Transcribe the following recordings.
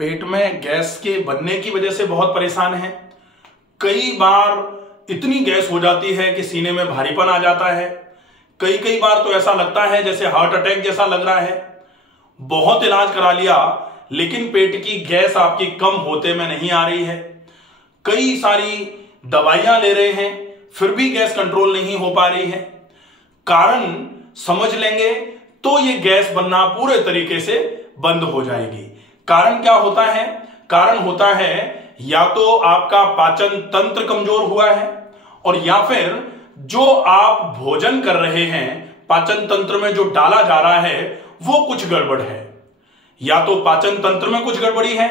पेट में गैस के बनने की वजह से बहुत परेशान हैं। कई बार इतनी गैस हो जाती है कि सीने में भारीपन आ जाता है। कई कई बार तो ऐसा लगता है जैसे हार्ट अटैक जैसा लग रहा है। बहुत इलाज करा लिया लेकिन पेट की गैस आपकी कम होते में नहीं आ रही है। कई सारी दवाइयां ले रहे हैं फिर भी गैस कंट्रोल नहीं हो पा रही है। कारण समझ लेंगे तो ये गैस बनना पूरे तरीके से बंद हो जाएगी। कारण क्या होता है? कारण होता है या तो आपका पाचन तंत्र कमजोर हुआ है और या फिर जो आप भोजन कर रहे हैं पाचन तंत्र में जो डाला जा रहा है वो कुछ गड़बड़ है। या तो पाचन तंत्र में कुछ गड़बड़ी है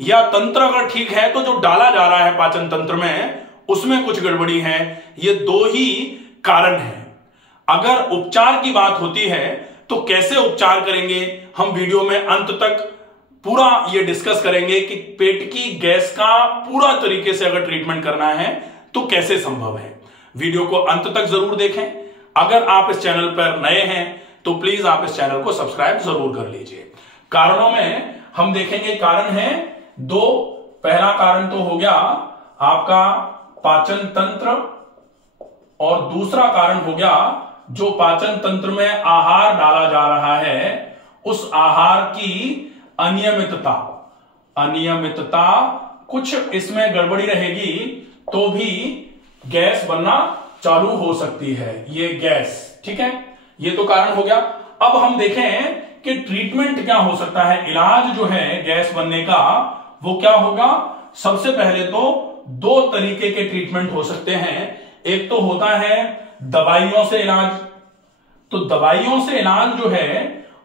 या तंत्र अगर ठीक है तो जो डाला जा रहा है पाचन तंत्र में उसमें कुछ गड़बड़ी है। ये दो ही कारण हैं। अगर उपचार की बात होती है तो कैसे उपचार करेंगे हम वीडियो में अंत तक पूरा ये डिस्कस करेंगे कि पेट की गैस का पूरा तरीके से अगर ट्रीटमेंट करना है तो कैसे संभव है। वीडियो को अंत तक जरूर देखें। अगर आप इस चैनल पर नए हैं तो प्लीज आप इस चैनल को सब्सक्राइब जरूर कर लीजिए। कारणों में हम देखेंगे कारण है दो। पहला कारण तो हो गया आपका पाचन तंत्र और दूसरा कारण हो गया जो पाचन तंत्र में आहार डाला जा रहा है उस आहार की अनियमितता। अनियमितता कुछ इसमें गड़बड़ी रहेगी तो भी गैस बनना चालू हो सकती है। ये गैस ठीक है, ये तो कारण हो गया। अब हम देखें कि ट्रीटमेंट क्या हो सकता है। इलाज जो है गैस बनने का वो क्या होगा। सबसे पहले तो दो तरीके के ट्रीटमेंट हो सकते हैं। एक तो होता है दवाइयों से इलाज। तो दवाइयों से इलाज जो है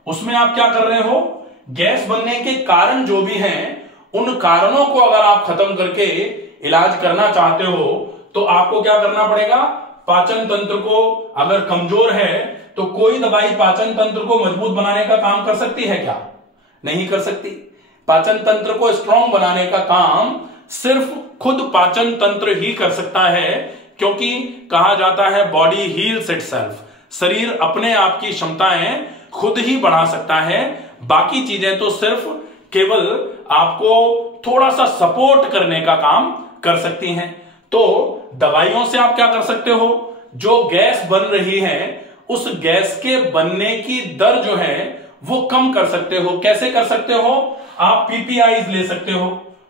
उसमें आप क्या कर रहे हो, गैस बनने के कारण जो भी हैं उन कारणों को अगर आप खत्म करके इलाज करना चाहते हो तो आपको क्या करना पड़ेगा। पाचन तंत्र को अगर कमजोर है तो कोई दवाई पाचन तंत्र को मजबूत बनाने का काम कर सकती है क्या? नहीं कर सकती। पाचन तंत्र को स्ट्रांग बनाने का काम सिर्फ खुद पाचन तंत्र ही कर सकता है, क्योंकि कहा जाता है बॉडी हील्स इटसेल्फ। शरीर अपने आप की क्षमताएं खुद ही बढ़ा सकता है। बाकी चीजें तो सिर्फ केवल आपको थोड़ा सा सपोर्ट करने का काम कर सकती हैं। तो दवाइयों से आप क्या कर सकते हो, जो गैस बन रही है उस गैस के बनने की दर जो है वो कम कर सकते हो। कैसे कर सकते हो? आप पीपीआईज ले सकते हो,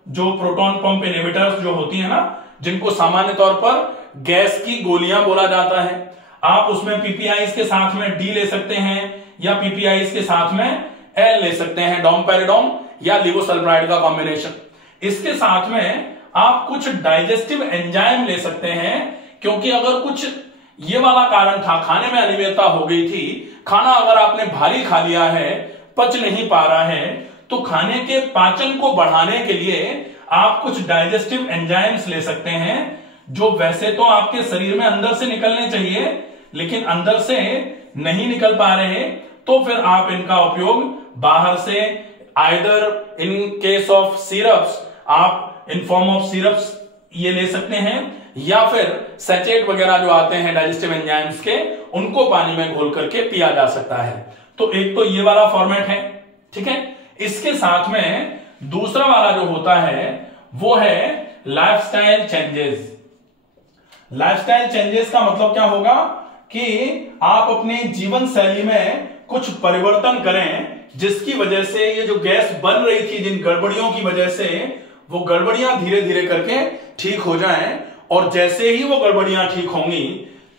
जो प्रोटॉन पंप इनहिबिटर्स जो होती है ना, जिनको सामान्य तौर पर गैस की गोलियां बोला जाता है। आप उसमें पीपीआईज के साथ में डी ले सकते हैं या पीपीआईज के साथ में एल ले सकते हैं, डोमपेरिडोम या लिवोसल्प्राइड का कॉम्बिनेशन। इसके साथ में आप कुछ डाइजेस्टिव एंजाइम ले सकते हैं, क्योंकि अगर कुछ ये वाला कारण था, खाने में अनियमितता हो गई थी, खाना अगर आपने भारी खा लिया है, पच नहीं पा रहा है, तो खाने के पाचन को बढ़ाने के लिए आप कुछ डाइजेस्टिव एंजाइम्स ले सकते हैं, जो वैसे तो आपके शरीर में अंदर से निकलने चाहिए लेकिन अंदर से नहीं निकल पा रहे, तो फिर आप इनका उपयोग बाहर से either in case of syrups, आप इन फॉर्म ऑफ सिरप्स ये ले सकते हैं, या फिर सैचेट वगैरह जो आते हैं डाइजेस्टिव एंजाइम्स के, उनको पानी में घोल करके पिया जा सकता है। तो एक तो ये वाला फॉर्मेट है, ठीक है। इसके साथ में दूसरा वाला जो होता है वो है लाइफस्टाइल चेंजेस। लाइफस्टाइल चेंजेस का मतलब क्या होगा कि आप अपनी जीवन शैली में कुछ परिवर्तन करें, जिसकी वजह से ये जो गैस बन रही थी जिन गड़बड़ियों की वजह से, वो गड़बड़ियां धीरे धीरे करके ठीक हो जाएं, और जैसे ही वो गड़बड़ियां ठीक होंगी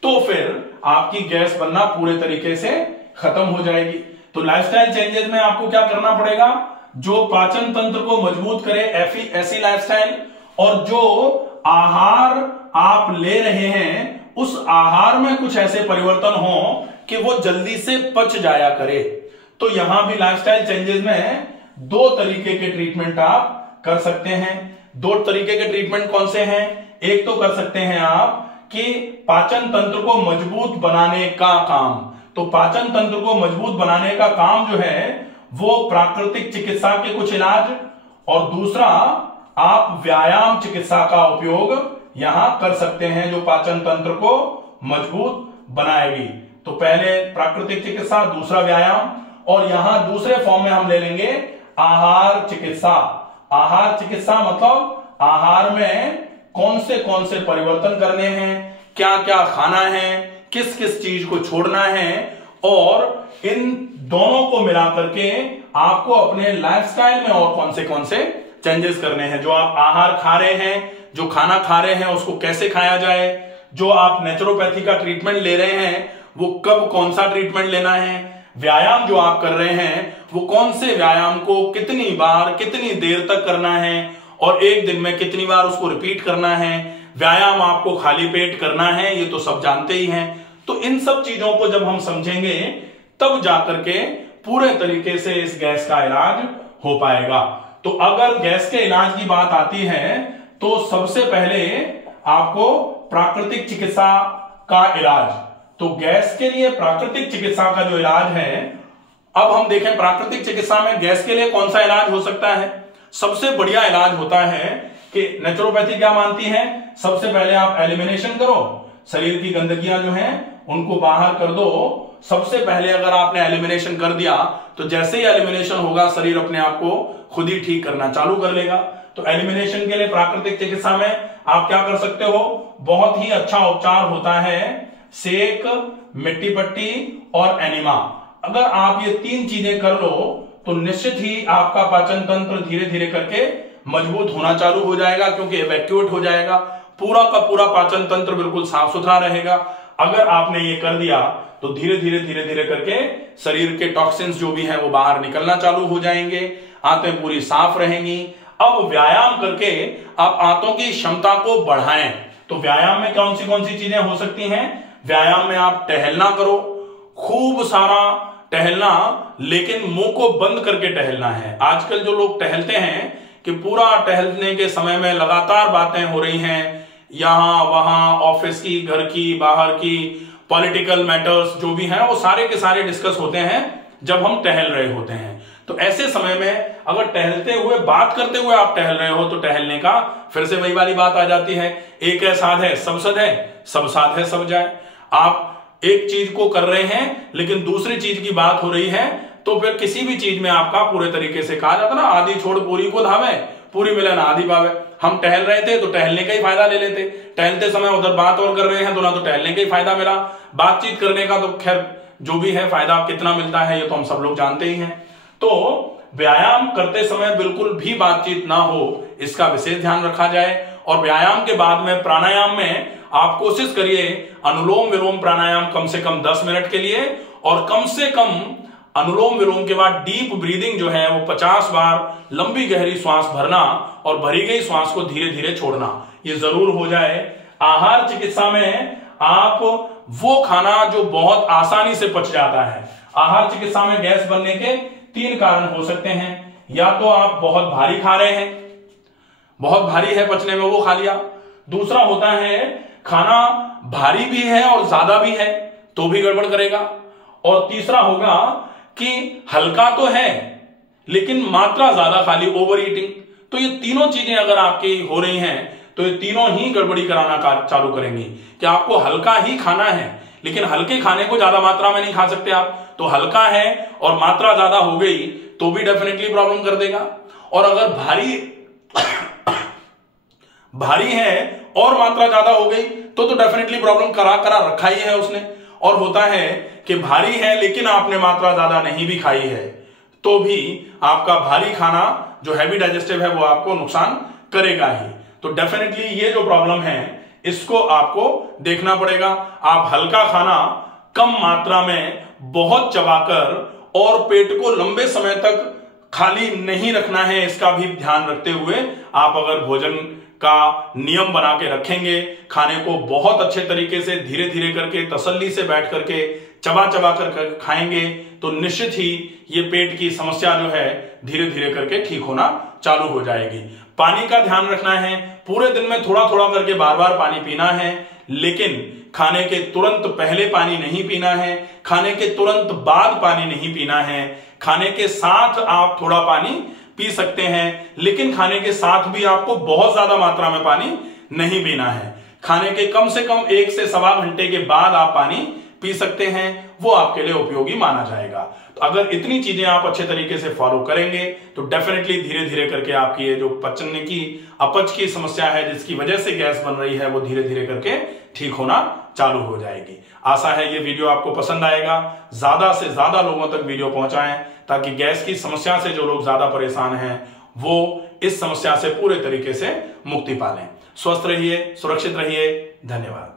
तो फिर आपकी गैस बनना पूरे तरीके से खत्म हो जाएगी। तो लाइफस्टाइल चेंजेस में आपको क्या करना पड़ेगा, जो पाचन तंत्र को मजबूत करे ऐसी लाइफस्टाइल, और जो आहार आप ले रहे हैं उस आहार में कुछ ऐसे परिवर्तन हो कि वो जल्दी से पच जाया करे। तो यहां भी लाइफस्टाइल चेंजेस में दो तरीके के ट्रीटमेंट आप कर सकते हैं। दो तरीके के ट्रीटमेंट कौन से हैं? एक तो कर सकते हैं आप कि पाचन तंत्र को मजबूत बनाने का काम। तो पाचन तंत्र को मजबूत बनाने का काम जो है वो प्राकृतिक चिकित्सा के कुछ इलाज, और दूसरा आप व्यायाम चिकित्सा का उपयोग यहां कर सकते हैं, जो पाचन तंत्र को मजबूत बनाएगी। तो पहले प्राकृतिक चिकित्सा, दूसरा व्यायाम, और यहां दूसरे फॉर्म में हम ले लेंगे आहार चिकित्सा। आहार चिकित्सा मतलब आहार में कौन से परिवर्तन करने हैं, क्या क्या खाना है, किस किस चीज को छोड़ना है, और इन दोनों को मिलाकर के आपको अपने लाइफस्टाइल में और कौन से चेंजेस करने हैं। जो आप आहार खा रहे हैं, जो खाना खा रहे हैं, उसको कैसे खाया जाए, जो आप नेचुरोपैथी का ट्रीटमेंट ले रहे हैं वो कब कौन सा ट्रीटमेंट लेना है, व्यायाम जो आप कर रहे हैं वो कौन से व्यायाम को कितनी बार कितनी देर तक करना है और एक दिन में कितनी बार उसको रिपीट करना है, व्यायाम आपको खाली पेट करना है, ये तो सब जानते ही हैं। तो इन सब चीजों को जब हम समझेंगे तब जाकर के पूरे तरीके से इस गैस का इलाज हो पाएगा। तो अगर गैस के इलाज की बात आती है तो सबसे पहले आपको प्राकृतिक चिकित्सा का इलाज, तो गैस के लिए प्राकृतिक चिकित्सा का जो इलाज है, अब हम देखें प्राकृतिक चिकित्सा में गैस के लिए कौन सा इलाज हो सकता है। सबसे बढ़िया इलाज होता है कि नेचुरोपैथी क्या मानती है, सबसे पहले आप एलिमिनेशन करो, शरीर की गंदगियां जो हैं उनको बाहर कर दो। सबसे पहले अगर आपने एलिमिनेशन कर दिया तो जैसे ही एलिमिनेशन होगा शरीर अपने आप को खुद ही ठीक करना चालू कर लेगा। तो एलिमिनेशन के लिए प्राकृतिक चिकित्सा में आप क्या कर सकते हो, बहुत ही अच्छा उपचार होता है सेक, मिट्टी पट्टी और एनिमा। अगर आप ये 3 चीजें कर लो तो निश्चित ही आपका पाचन तंत्र धीरे धीरे करके मजबूत होना चालू हो जाएगा, क्योंकि इवैक्यूएट हो जाएगा, पूरा का पूरा पाचन तंत्र बिल्कुल साफ सुथरा रहेगा। अगर आपने ये कर दिया तो धीरे धीरे करके शरीर के टॉक्सिन्स जो भी हैं वो बाहर निकलना चालू हो जाएंगे, आंतें पूरी साफ रहेंगी। अब व्यायाम करके आप आंतों की क्षमता को बढ़ाएं। तो व्यायाम में कौन सी चीजें हो सकती हैं, व्यायाम में आप टहलना करो, खूब सारा टहलना, लेकिन मुंह को बंद करके टहलना है। आजकल जो लोग टहलते हैं कि पूरा टहलने के समय में लगातार बातें हो रही हैं, यहां वहां, ऑफिस की, घर की, बाहर की, पॉलिटिकल मैटर्स जो भी हैं वो सारे के सारे डिस्कस होते हैं जब हम टहल रहे होते हैं। तो ऐसे समय में अगर टहलते हुए, बात करते हुए आप टहल रहे हो तो टहलने का फिर से वही वाली बात आ जाती है, एक है साध है सब सद है, सब साध है सब जाए। आप एक चीज को कर रहे हैं लेकिन दूसरी चीज की बात हो रही है, तो फिर किसी भी चीज में आपका पूरे तरीके से कहा जाता ना, आदि छोड़ पूरी को धावे, पूरी मिले ना आदि पावे। हम टहल रहे थे तो टहलने का ही फायदा ले लेते, टहलते समय उधर बात और कर रहे हैं तो ना तो टहलने का ही फायदा मिला, बातचीत करने का तो खैर जो भी है फायदा कितना मिलता है ये तो हम सब लोग जानते ही हैं। तो व्यायाम करते समय बिल्कुल भी बातचीत ना हो, इसका विशेष ध्यान रखा जाए। और व्यायाम के बाद में प्राणायाम में आप कोशिश करिए अनुलोम विलोम प्राणायाम कम से कम 10 मिनट के लिए, और कम से कम अनुलोम विलोम के बाद डीप ब्रीदिंग जो है वो 50 बार लंबी गहरी श्वास भरना और भरी गई श्वास को धीरे धीरे छोड़ना, ये जरूर हो जाए। आहार चिकित्सा में आप वो खाना जो बहुत आसानी से पच जाता है। आहार चिकित्सा में गैस बनने के 3 कारण हो सकते हैं, या तो आप बहुत भारी खा रहे हैं, बहुत भारी है पचने में वो खा लिया, दूसरा होता है खाना भारी भी है और ज्यादा भी है तो भी गड़बड़ करेगा, और तीसरा होगा कि हल्का तो है लेकिन मात्रा ज्यादा खा ली, ओवर ईटिंग। तो ये तीनों चीजें अगर आपकी हो रही हैं तो ये तीनों ही गड़बड़ी कराना चालू करेंगी कि आपको हल्का ही खाना है, लेकिन हल्के खाने को ज्यादा मात्रा में नहीं खा सकते आप, तो हल्का है और मात्रा ज्यादा हो गई तो भी डेफिनेटली प्रॉब्लम कर देगा। और अगर भारी है और मात्रा ज्यादा हो गई तो डेफिनेटली प्रॉब्लम करा रखा ही है उसने। और होता है कि भारी है लेकिन आपने मात्रा ज्यादा नहीं भी खाई है तो भी आपका भारी खाना जो हैवी डाइजेस्टिव है वो आपको नुकसान करेगा ही। तो डेफिनेटली ये जो प्रॉब्लम है इसको आपको देखना पड़ेगा। आप हल्का खाना कम मात्रा में बहुत चबाकर और पेट को लंबे समय तक खाली नहीं रखना है, इसका भी ध्यान रखते हुए आप अगर भोजन का नियम बना के रखेंगे, खाने को बहुत अच्छे तरीके से धीरे धीरे करके तसल्ली से बैठ करके चबा कर खाएंगे तो निश्चित ही ये पेट की समस्या जो है धीरे धीरे करके ठीक होना चालू हो जाएगी। पानी का ध्यान रखना है, पूरे दिन में थोड़ा थोड़ा करके बार बार पानी पीना है, लेकिन खाने के तुरंत पहले पानी नहीं पीना है, खाने के तुरंत बाद पानी नहीं पीना है। खाने के साथ आप थोड़ा पानी पी सकते हैं, लेकिन खाने के साथ भी आपको बहुत ज्यादा मात्रा में पानी नहीं पीना है। खाने के कम से कम 1 से 1.25 घंटे के बाद आप पानी पी सकते हैं, वो आपके लिए उपयोगी माना जाएगा। तो अगर इतनी चीजें आप अच्छे तरीके से फॉलो करेंगे तो डेफिनेटली धीरे धीरे करके आपकी ये जो पचने की अपच की समस्या है, जिसकी वजह से गैस बन रही है, वो धीरे धीरे करके ठीक होना चालू हो जाएगी। आशा है ये वीडियो आपको पसंद आएगा। ज्यादा से ज्यादा लोगों तक वीडियो पहुंचाएं ताकि गैस की समस्या से जो लोग ज्यादा परेशान हैं वो इस समस्या से पूरे तरीके से मुक्ति पालें। स्वस्थ रहिए, सुरक्षित रहिए। धन्यवाद।